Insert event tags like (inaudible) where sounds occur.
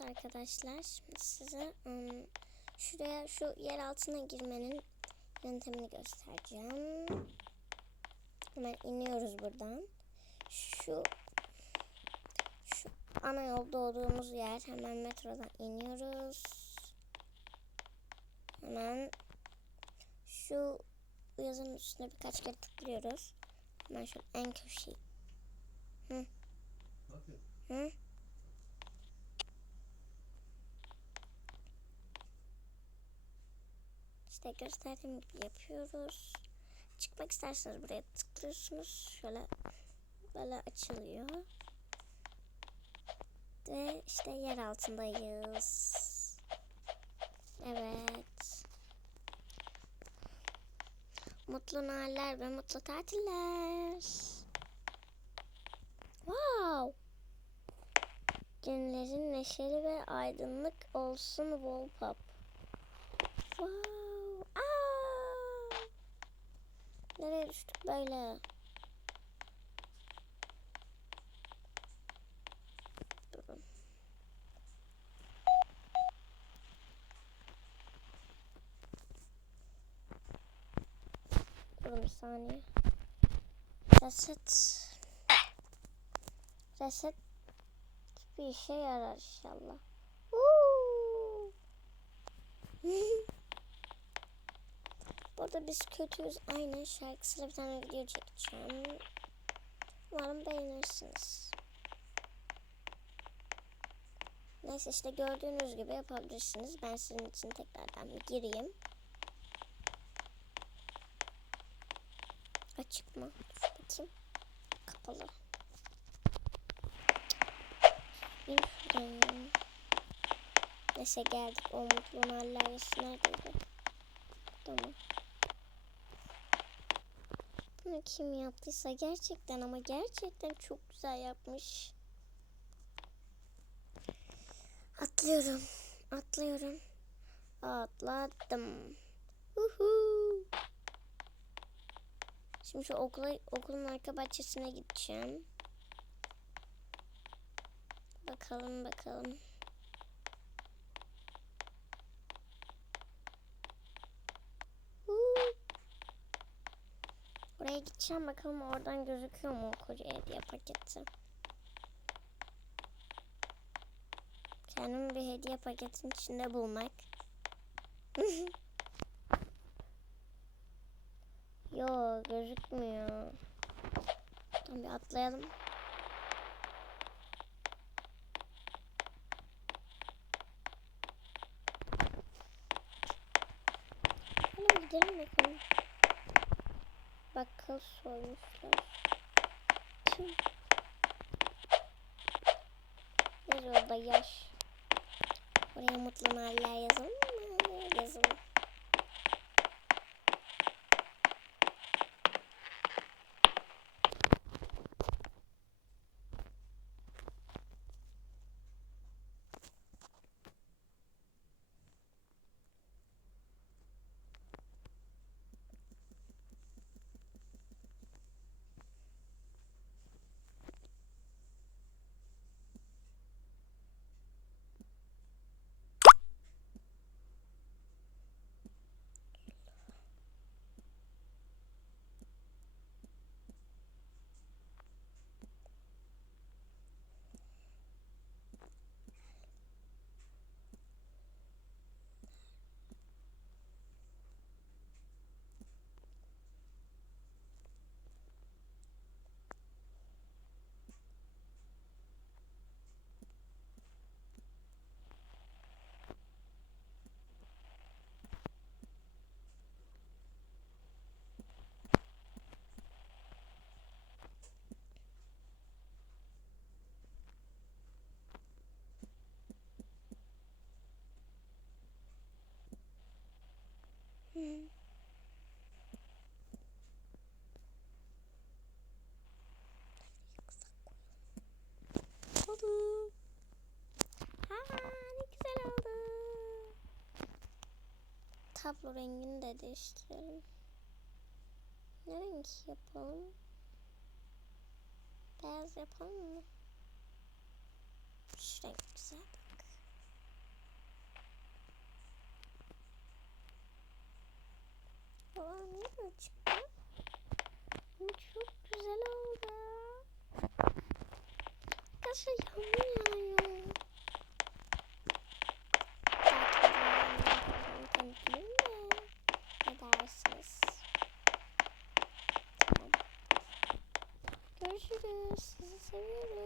Arkadaşlar şimdi size ım, şuraya şu yer altına girmenin yöntemini göstereceğim. Hemen iniyoruz buradan. Şu şu ana yolda olduğumuz yer hemen metrodan iniyoruz. Hemen şu yazının üstüne birkaç kere tıklıyoruz. Hemen şu en köşeyi. Yapıyorsun? Hı? İşte gösterdiğim gibi yapıyoruz. Çıkmak isterseniz buraya tıklıyorsunuz. Şöyle böyle açılıyor. Ve işte yer altındayız. Evet. Mutlu naller ve mutlu tatiller. Wow. Günlerin neşeli ve aydınlık olsun Wallpop. Wow. Aa! Nereye düştük böyle? Durun. Durun bir saniye. Reset. Reset bir işe yarar inşallah. Uuu. Burada biz kötüyüz. Aynen şarkısıyla bir tane video çekeceğim. Umarım beğenirsiniz. Neyse işte gördüğünüz gibi yapabilirsiniz. Ben sizin için tekrardan bir gireyim. Açık mı? Dur bakayım. Kapalı. Neyse geldik. O mutlu mahallesi neredeydi? Tamam. Bunu kim yaptıysa gerçekten ama gerçekten çok güzel yapmış. Atlıyorum. Atlıyorum. Atladım. Uhu. Şimdi şu okula, okulun arka bahçesine gideceğim. Bakalım bakalım. Oraya gideceğim bakalım oradan gözüküyor mu o koca hediye paketi. Kendimi bir hediye paketin içinde bulmak. (laughs) Yo gözükmüyor. Tamam bir atlayalım. Bakkal soymuşlar. Tüm. Yaz orada yaş. Oraya mutlu naller yazalım mı? Yazalım. Şu rengini de değiştirelim. Ne renk yapalım? Beyaz yapalım mı? Şu renk güzel bak. Aa niye açık Çok güzel oldu. Arkadaşlar yanlış singing